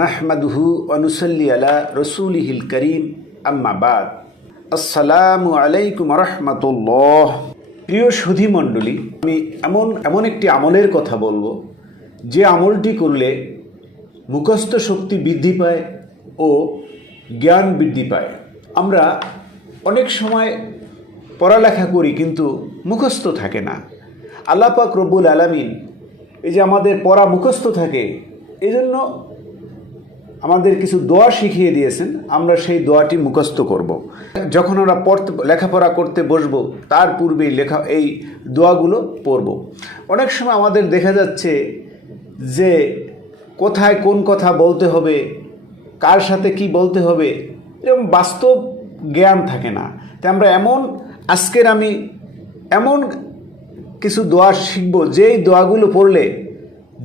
নাহমাদুহু অনুসল্লি আলা রসুলিহিল করিম আম্মাবাদ আসসালামু আলাইকুম রহমতুল্লাহ। প্রিয় সুধী মণ্ডলী আমি এমন এমন একটি আমলের কথা বলব, যে আমলটি করলে মুখস্থ শক্তি বৃদ্ধি পায় ও জ্ঞান বৃদ্ধি পায়। আমরা অনেক সময় পড়ালেখা করি, কিন্তু মুখস্থ থাকে না। আল্লাপাক রব্বুল আলামিন এই যে আমাদের পড়া মুখস্থ থাকে এই জন্য আমাদের কিছু দোয়া শিখিয়ে দিয়েছেন, আমরা সেই দোয়াটি মুখস্থ করব। যখন আমরা পড়তে, লেখাপড়া করতে বসবো, তার পূর্বেই লেখা, এই দোয়াগুলো পড়ব। অনেক সময় আমাদের দেখা যাচ্ছে যে কোথায় কোন কথা বলতে হবে, কার সাথে কি বলতে হবে, এরকম বাস্তব জ্ঞান থাকে না। তাই আমরা এমন, আজকের আমি এমন কিছু দোয়া শিখব, যেই দোয়াগুলো পড়লে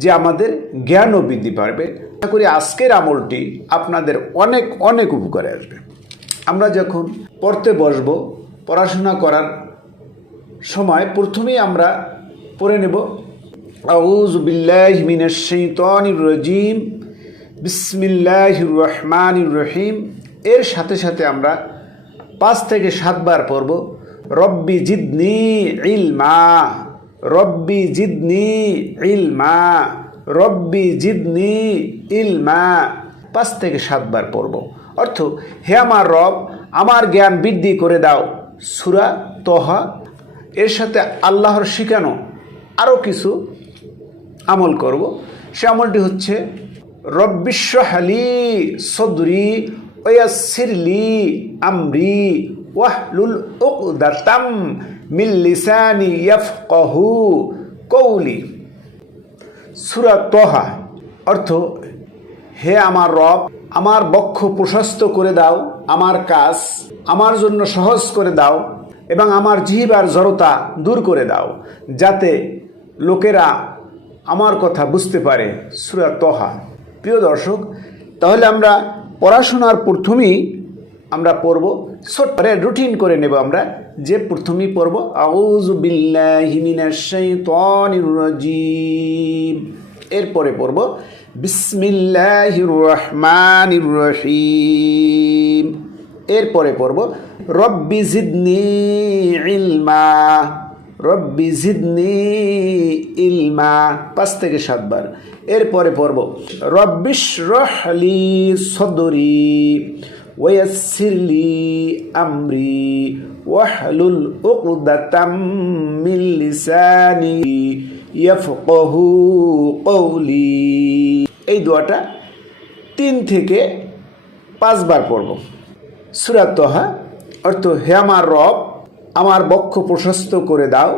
যে আমাদের জ্ঞানও বৃদ্ধি পারবে আশা করি আজকের আমলটি আপনাদের অনেক অনেক উপকারে আসবে। আমরা যখন পড়তে বসবো, পড়াশোনা করার সময় প্রথমেই আমরা পড়ে নেব। আউজ বিল্লাহ মিনাশাইতানির রাজিম, বিসমিল্লাহির রহমানির রহিম। এর সাথে সাথে আমরা পাঁচ থেকে সাতবার পড়ব, রব্বি জিদনি ইলমা, রব্বি জিদনি ইলমা। রব্বি জিদনি ইলমা। পাঁচ থেকে সাতবার পড়ব। অর্থ, হে আমার রব, আমার জ্ঞান বৃদ্ধি করে দাও। সুরা তহা। এর সাথে আল্লাহর শিখানো আরও কিছু আমল করব। সে আমলটি হচ্ছে রব্বিশ্ব হালি সদরি ওয়াসিরলি আমরি ওয়াহলুল উকদাতাম মিল লিসানি ইয়াফকাহু কৌলি সুরা তহা, অর্থ, হে আমার রব, আমার বক্ষ প্রশস্ত করে দাও, আমার কাজ আমার জন্য সহজ করে দাও এবং আমার জিহিবার জড়তা দূর করে দাও, যাতে লোকেরা আমার কথা বুঝতে পারে। সুরা তহা। প্রিয় দর্শক, তাহলে আমরা পড়াশোনার প্রথমেই আমরা পড়ব। ছোট্ট রুটিন করে নেব আমরা। যে প্রথমেই পড়ব, আউযু বিল্লাহি মিনাশ শাইতানির রাজিম। এরপরে পড়ব, বিসমিল্লাহির রহমানির রহিম। এরপরে পড়ব, রব্বি জিদনি ইলমা। রব্বি জিদনি ইলমা। পাঁচ থেকে সাতবার। এরপরে পড়ব রব্বিশ রহলি সদরি। ওয়াসিরলি আমরি ওয়াহলুল উকদাতাম মিন লিসানি ইয়াফকাহু কওলি এই দোয়াটা তিন থেকে পাঁচবার পড়ব। সুরাত তহা, অর্থ হে আমার রব, আমার বক্ষ প্রশস্ত করে দাও,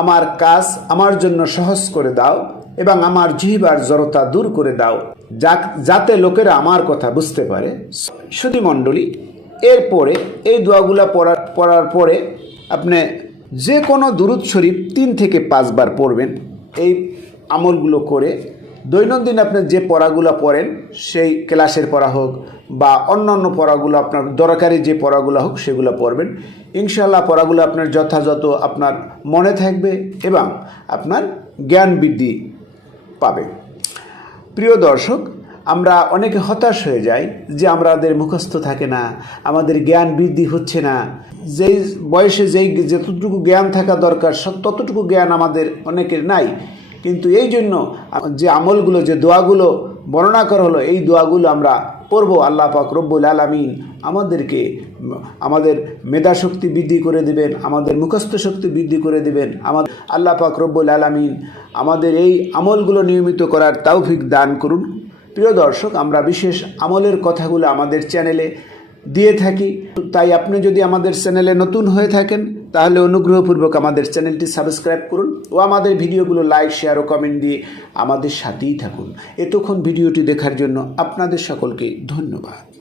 আমার কাজ আমার জন্য সহজ করে দাও এবং আমার জিহিবার জড়তা দূর করে দাও। যাতে লোকেরা আমার কথা বুঝতে পারে। সুধী মণ্ডলী, এরপরে এই দোয়াগুলা পড়ার পড়ার পরে আপনি যে কোনো দুরুদ শরীফ তিন থেকে পাঁচবার পড়বেন। এই আমলগুলো করে দৈনন্দিন আপনি যে পড়াগুলো পড়েন, সেই ক্লাসের পড়া হোক বা অন্য অন্য পড়াগুলো আপনার দরকারি যে পড়াগুলো হোক, সেগুলো পড়বেন। ইনশাল্লাহ পড়াগুলো আপনার যথাযথ আপনার মনে থাকবে এবং আপনার জ্ঞান বৃদ্ধি পাবে। প্রিয় দর্শক, আমরা অনেকে হতাশ হয়ে যাই যে আমাদের মুখস্থ থাকে না, আমাদের জ্ঞান বৃদ্ধি হচ্ছে না। যেই বয়সে যেই যতটুকু জ্ঞান থাকা দরকার ততটুকু জ্ঞান আমাদের অনেকের নাই। কিন্তু এই জন্য যে আমলগুলো, যে দোয়াগুলো বর্ণনা করা হলো, এই দোয়াগুলো আমরা পড়ব আল্লাহ পাক রব্বুল আলমিন। আমাদেরকে, আমাদের মেধা শক্তি বৃদ্ধি করে দিবেন, আমাদের মুখস্থ শক্তি বৃদ্ধি করে দিবেন, আমাদের আল্লাহ পাক রব্বুল আলমিন আমাদের এই আমলগুলো নিয়মিত করার তৌফিক দান করুন। প্রিয় দর্শক, আমরা বিশেষ আমলের কথাগুলো আমাদের চ্যানেলে দিয়ে থাকি। তাই আপনি যদি আমাদের চ্যানেলে নতুন হয়ে থাকেন, তাহলে অনুগ্রহপূর্বক আমাদের চ্যানেলটি সাবস্ক্রাইব করুন ও আমাদের ভিডিওগুলো লাইক, শেয়ার ও কমেন্ট দিয়ে আমাদের সাথেই থাকুন। এতক্ষণ ভিডিওটি দেখার জন্য আপনাদের সকলকে ধন্যবাদ।